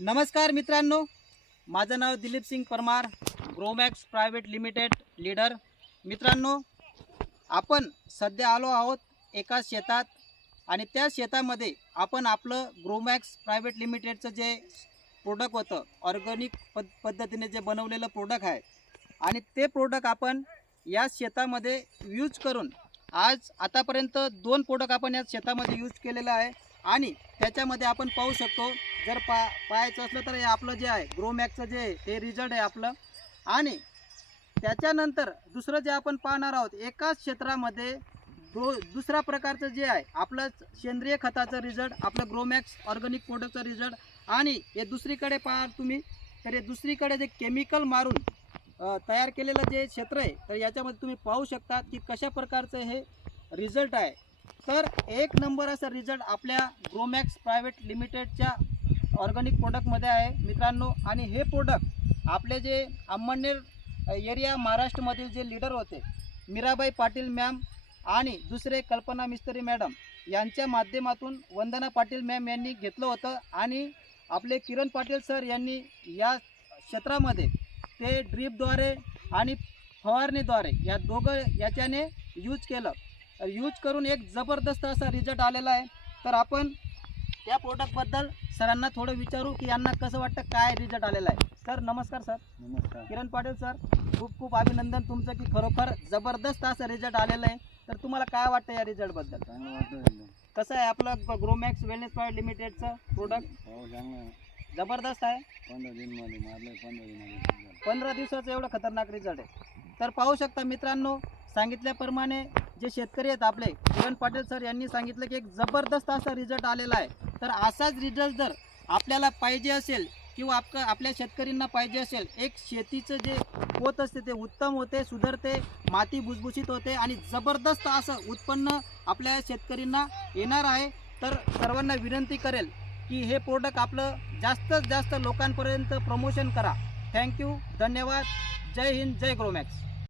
नमस्कार मित्रांनो, माझं नाव Dilip Singh Parmar, Gromax private limited leader. मित्रांनो, आपण सध्या आलो आहोत एका शेतात आणि त्या शेतामध्ये आपण आपलं ग्रोमॅक्स प्रायव्हेट लिमिटेडचं जे प्रोडक्ट होतं, ऑर्गॅनिक पद्धतीने जे बनवलेलं प्रोडक्ट आहे आणि ते प्रोडक्ट आपण या शेतामध्ये यूज करून आज आतापर्यंत 2 प्रोडक्ट आपण या शेतामध्ये यूज केलेलं आहे आणि त्याच्यामध्ये आपण पाहू शकतो. जर पाहायचं असलं तर हे आपलं जे आहे ग्रोमॅक्सचं जे ते रिझल्ट आहे आपलं. आणि त्याच्यानंतर दुसरं जे आपण पाहणार आहोत, एकाच क्षेत्रामध्ये दुसऱ्या प्रकारचं जे आहे आपलं सेंद्रिय खताचं रिझल्ट, आपलं ग्रोमॅक्स ऑर्गॅनिक प्रोडक्टचं रिझल्ट. आणि हे दुसरीकडे पहा तुम्ही, तर हे दुसरीकडे जे केमिकल मारून तयार केलेलं जे क्षेत्र आहे, तर याच्यामध्ये तुम्ही पाहू शकता की कशा प्रकारचं हे रिझल्ट आहे. तर एक नंबर असा रिझल्ट आपल्या ग्रोमॅक्स प्रायव्हेट लिमिटेडच्या ऑर्गॅनिक प्रोडक्टमध्ये आहे मित्रांनो. आणि हे प्रोडक्ट आपले जे अमळनेर एरिया महाराष्ट्रमधील जे लीडर होते मीराबाई पाटील मॅम आणि दुसरे कल्पना मिस्त्री मॅडम यांच्या माध्यमातून वंदना पाटील मॅम यांनी घेतलं होतं. आणि आपले किरण पाटील सर यांनी या क्षेत्रामध्ये ते ड्रीपद्वारे आणि फवारणीद्वारे या दोघं याच्याने यूज केलं. यूज करून एक जबरदस्त असा रिझल्ट आलेला आहे. तर आपण त्या प्रोडक्टबद्दल सरांना थोडं विचारू की यांना कसं वाटतं, काय रिझल्ट आलेला आहे. सर नमस्कार. सर नमस्कार. किरण पाटील सर, खूप खूप अभिनंदन तुमचं की खरोखर जबरदस्त असं रिझल्ट आलेलं आहे. तर तुम्हाला काय वाटतं या रिझल्टबद्दल? चांगलं वाटतं. कसं आहे आपलं ग्रोमॅक्स वेलनेस प्रायव्हेट लिमिटेडचं प्रोडक्ट? चांगलं जबरदस्त आहे. 15 दिनमध्ये मारले, 15 दिनमध्ये 15 दिवसाचं एवढं खतरनाक रिझल्ट आहे. तर पाहू शकता मित्रांनो, सांगितल्याप्रमाणे जे शेतकरी आहेत आपले किरण पाटील सर यांनी सांगितलं की एक जबरदस्त असा रिझल्ट आलेला आहे. तर असाच रिझल्ट जर आपल्याला पाहिजे असेल किंवा आपल्या शेतकऱ्यांना पाहिजे असेल, एक शेतीचं जे होत असते ते उत्तम होते, सुधारते, माती भुसभुशीत होते आणि जबरदस्त असं उत्पन्न आपल्या शेतकऱ्यांना येणार आहे. तर सर्वांना विनंती करेल की हे प्रोडक्ट आपलं जास्तीत जास्त लोकांपर्यंत प्रमोशन करा. थँक्यू, धन्यवाद. जय हिंद, जय ग्रोमॅक्स.